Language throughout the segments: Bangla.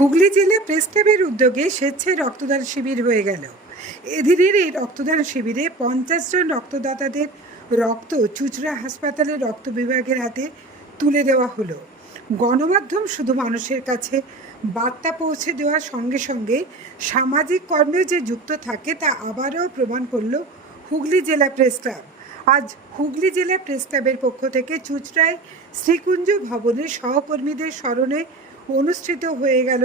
হুগলি জেলা প্রেস ক্লাবের উদ্যোগে স্বেচ্ছায় রক্তদান শিবির হয়ে গেল। এদিনের এই রক্তদান শিবিরে পঞ্চাশ জন রক্তদাতাদের রক্ত চুচড়া হাসপাতালের রক্ত বিভাগের হাতে তুলে দেওয়া হলো। গণমাধ্যম শুধু মানুষের কাছে বার্তা পৌঁছে দেওয়ার সঙ্গে সঙ্গে সামাজিক কর্মে যে যুক্ত থাকে তা আবারও প্রমাণ করল হুগলি জেলা প্রেস ক্লাব আজ হুগলি জেলা প্রেস ক্লাবের পক্ষ থেকে চুচড়ায় শ্রীকুঞ্জ ভবনে সহকর্মীদের স্মরণে অনুষ্ঠিত হয়ে গেল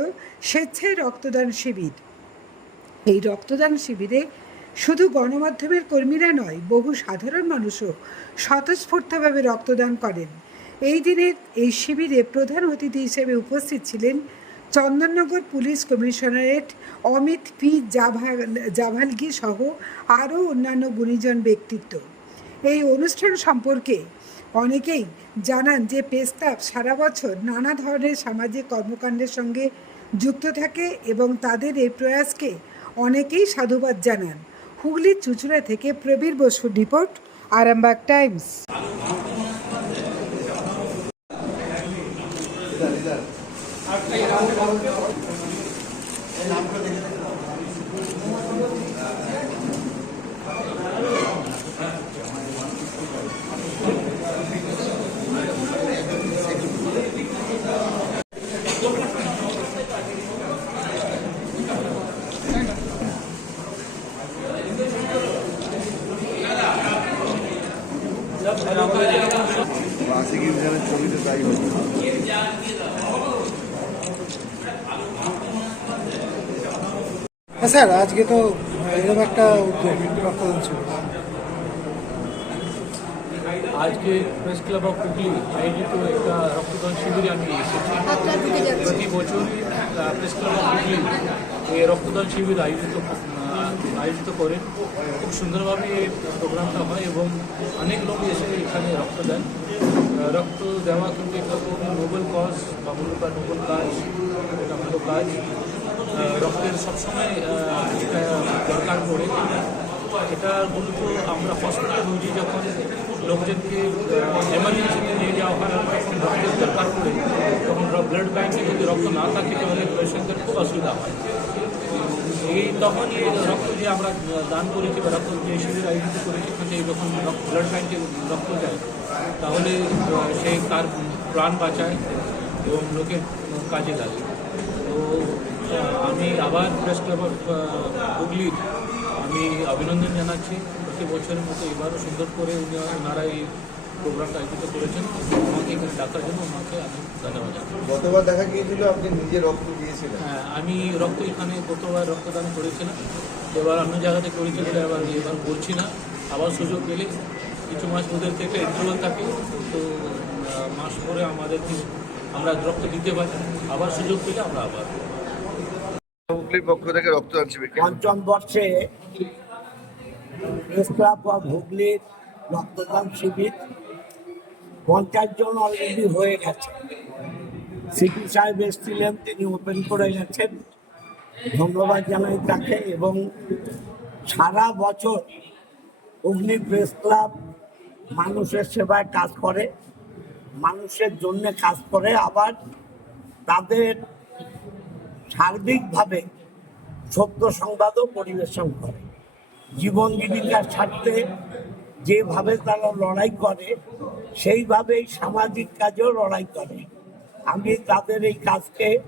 স্বেচ্ছায় রক্তদান শিবির। এই রক্তদান শিবিরে শুধু গণমাধ্যমের কর্মীরা নয়, বহু সাধারণ মানুষও স্বতঃস্ফূর্তভাবে রক্তদান করেন। এই দিনের এই শিবিরে প্রধান অতিথি হিসেবে উপস্থিত ছিলেন Chandannagar police commissionerate Amit P Javal, Javalgi সহ আরও অন্যান্য গুণীজন ব্যক্তিত্ব। এই অনুষ্ঠান সম্পর্কে অনেকেই জানান যে প্রেস ক্লাব সারা বছর নানা ধরনের সামাজিক কর্মকাণ্ডের সঙ্গে যুক্ত থাকে এবং তাদের এই প্রয়াসকে অনেকেই সাধুবাদ জানান। হুগলির চুচুড়া থেকে প্রবীর বসুর রিপোর্ট, আরামবাগ টাইমস। আশিক ইনসানের ছবিতে তাই হচ্ছে হ্যাঁ স্যার, আজকে তো এরকম একটা উদ্যোগ রক্তদান ছিল। আজকে প্রেস ক্লাব অফ হুগলি আয়োজিত একটা রক্তদান শিবিরে আমি এসেছি। প্রতি বছরই প্রেস ক্লাব অফ হুগলি এই রক্তদান শিবির আয়োজিত আয়োজিত করে। খুব সুন্দরভাবে এই প্রোগ্রামটা হয় এবং অনেক লোক এসে এখানে রক্ত দেন। রক্ত দেওয়া কিন্তু একটা খুব নোবেল কজ বা পারেন নোবেল কাজ, এটা ভালো কাজ। রক্তের সবসময় এটা দরকার পড়ে। এটা মূলত আমরা হসপিটালে রুগী যখন লোকজনকে এমার্জেন্সিতে নিয়ে যাওয়া হয়, তখন রক্তের দরকার পড়ে। তখন ব্লাড ব্যাঙ্কে যদি রক্ত না থাকে, তাহলে পেশেন্টদের খুব অসুবিধা হয়। এই তখন এই রক্ত যে আমরা দান করেছি বা রক্ত যে শিবির আয়োজিত করেছি এখান যখন ব্লাড ব্যাঙ্কে রক্ত দেয়। তাহলে সে তার প্রাণ বাঁচায় এবং লোকের কাজে লাগে। তো আমি আবার প্রেস ক্লাব অফ হুগলির আমি অভিনন্দন জানাচ্ছি। প্রতি বছরের মতো এবারও সুন্দর করে উনি ওনারা এই প্রোগ্রামটা আয়োজিত করেছেন। আমাকে এখানে ডাকার জন্য আমাকে আমি ধন্যবাদ গতবার দেখা গিয়েছিল আপনি নিজে রক্ত দিয়েছিলেন। হ্যাঁ আমি রক্ত এখানে গতবার রক্তদান করেছিলাম। এবার অন্য জায়গাতে করেছি বলে এবার এবার করছি না। আবার সুযোগ পেলে কিছু মাস ওদের থেকে ইন্টারভাল থাকে তো মাস পরে আমাদের আমরা রক্ত দিতে পারি। আবার সুযোগ পেলে আমরা আবার পক্ষ থেকে রক্তদান শিবির পঞ্চম বর্ষে প্রেস ক্লাব অফ হুগলির রক্তদান শিবির পঞ্চাশ জন অলরেডি হয়ে গেছে। সিপি সাহেব এসেছিলেন তিনি ওপেন করে গেছেন। ধন্যবাদ জানাই তাকে এবং সারা বছর অগ্নি প্রেস ক্লাব মানুষের সেবায় কাজ করে, মানুষের জন্য কাজ করে, আবার তাদের সার্বিকভাবে সত্য সংবাদও পরিবেশন করে। জীবন জীবিকার স্বার্থে যেভাবে তারা লড়াই করে, সেইভাবেই সামাজিক কাজেও লড়াই করে। আমি তাদের এই কাজকে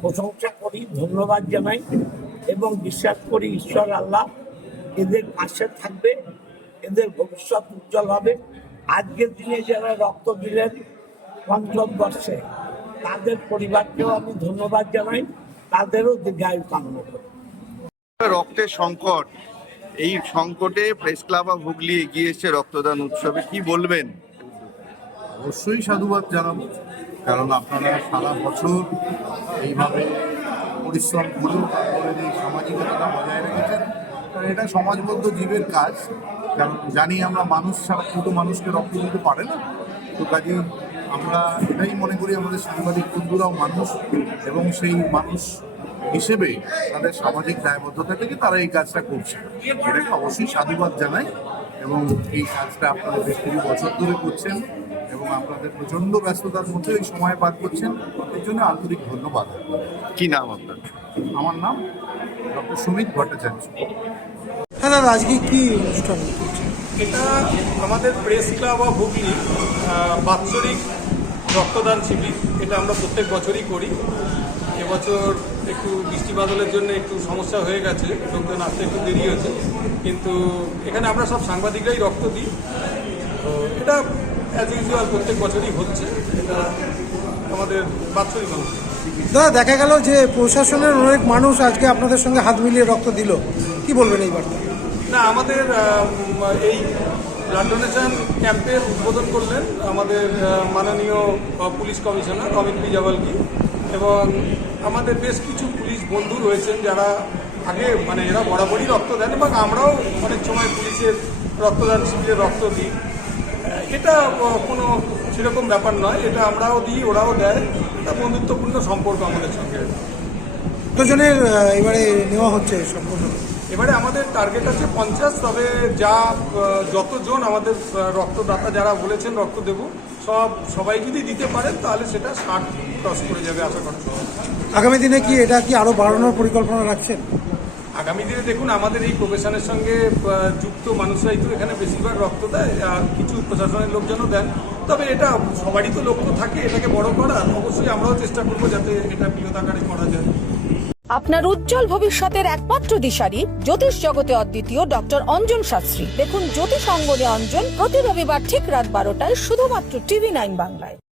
প্রশংসা করি, ধন্যবাদ জানাই এবং বিশ্বাস করি ঈশ্বর আল্লাহ এদের পাশে থাকবে। এদের ভবিষ্যৎ উজ্জ্বল হবে। আজকের দিনে যারা রক্ত দিলেন পঞ্চম বর্ষে তাদের পরিবারকেও আমি ধন্যবাদ জানাই। তাদেরও দীর্ঘায়ু কামনা করি। রক্তের সংকট এই সংকটে প্রেস ক্লাব অফ হুগলি এগিয়ে এসেছে রক্তদান উৎসবে। কি বলবেন? অবশ্যই সাধুবাদ জানাব কারণ আপনারা সারা বছর এইভাবে পরিশ্রম করেও তারপরে এই সামাজিকতাটা বজায় রেখেছেন। কারণ এটা সমাজবদ্ধ জীবের কাজ। কারণ জানি আমরা মানুষ ছাড়া ছোট মানুষকে রক্ত দিতে পারে না। তো কাজে আমরা এটাই মনে করি আমাদের সাংবাদিক বন্ধুরাও মানুষ এবং সেই মানুষ হিসেবে তাদের সামাজিক দায়বদ্ধতা থেকে তারা এই কাজটা করছে। এটাকে অবশ্যই সাধুবাদ জানাই এবং এই কাজটা আপনারা বেশ কিছু বছর ধরে করছেন এবং আপনাদের প্রচণ্ড ব্যস্ততার মধ্যে এই সময় পার করছেন। এর জন্য আন্তরিক ধন্যবাদ। কি নাম আপনার? আমার নাম ডক্টর সুমিত ভট্টাচার্য। হ্যাঁ দাদা, আজকে কি অনুষ্ঠান? এটা আমাদের প্রেস ক্লাব অফ হুগলি বাৎসরিক রক্তদান শিবির। এটা আমরা প্রত্যেক বছরই করি। এবছর একটু বৃষ্টি বাদলের জন্য একটু সমস্যা হয়ে গেছে, লোকজন আসতে একটু দেরি হয়েছে। কিন্তু এখানে আমরা সব সাংবাদিকরাই রক্ত দিই। তো এটা অ্যাজ ইউজুয়াল প্রত্যেক বছরই হচ্ছে। এটা আমাদের বাৎসরিক অনুষ্ঠান দাদা দেখা গেল যে প্রশাসনের অনেক মানুষ আজকে আপনাদের সঙ্গে হাত মিলিয়ে রক্ত দিল। কি বলবেন এই বার্তা? না আমাদের এই ব্লাড ডোনেশন ক্যাম্পের উদ্বোধন করলেন আমাদের মাননীয় পুলিশ কমিশনার অমিত বিজাওয়ালকি এবং আমাদের বেশ কিছু পুলিশ বন্ধু রয়েছেন যারা আগে মানে এরা বরাবরই রক্ত দেন এবং আমরাও অনেক সময় পুলিশের রক্তদান শিবিরে রক্ত দিই। এটা কোনো সেরকম ব্যাপার নয়। এটা আমরাও দিই ওরাও দেয়। এটা বন্ধুত্বপূর্ণ সম্পর্ক আমাদের সঙ্গে। কতজনের এবারে নেওয়া হচ্ছে সম্পূর্ণ এবারে আমাদের টার্গেট আছে পঞ্চাশ তবে যা যতজন আমাদের রক্তদাতা যারা বলেছেন রক্ত দেব সব সবাই যদি দিতে পারেন তাহলে সেটা ষাট ক্রস করে যাবে আশা করা যায়। আগামী দিনে কি এটা কি আরও বাড়ানোর পরিকল্পনা রাখছেন? আগামী দিনে দেখুন, আমাদের এই প্রফেশনের সঙ্গে যুক্ত মানুষরাই তো এখানে বেশিরভাগ রক্ত দেয়, আর কিছু প্রশাসনের লোকজনও দেন। তবে এটা সবারই তো লক্ষ্য থাকে, এটাকে বড় করার অবশ্যই আমরাও চেষ্টা করব যাতে এটা বৃহৎ আকারে করা যায়। আপনার উজ্জ্বল ভবিষ্যতের একমাত্র দিশারি জ্যোতিষ জগতে অদ্বিতীয় ডক্টর অঞ্জন শাস্ত্রী। দেখুন জ্যোতিষ অঙ্গনে অঞ্জন প্রতি রবিবার ঠিক রাত বারোটায়, শুধুমাত্র টিভি নাইন বাংলায়।